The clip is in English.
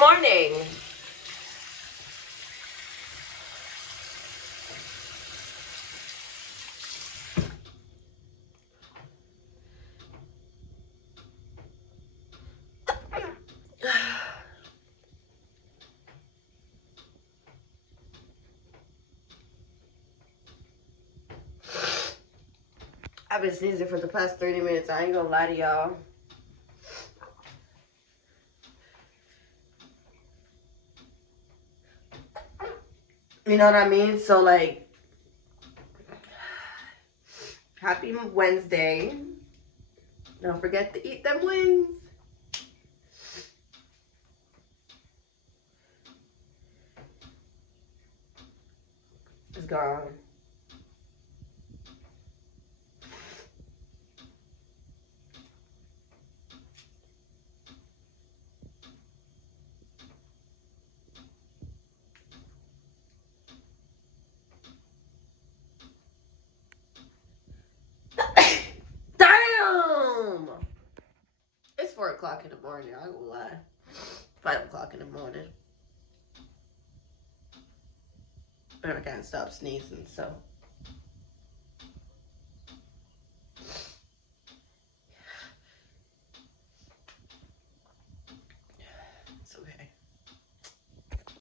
morning. I've been sneezing for the past 30 minutes. I ain't gonna lie to y'all. You know what I mean? So, like, happy Wednesday. Don't forget to eat them wings. It's gone. Damn! It's 4 o'clock in the morning. I ain't gonna lie. 5 o'clock in the morning. And I can't stop sneezing, so.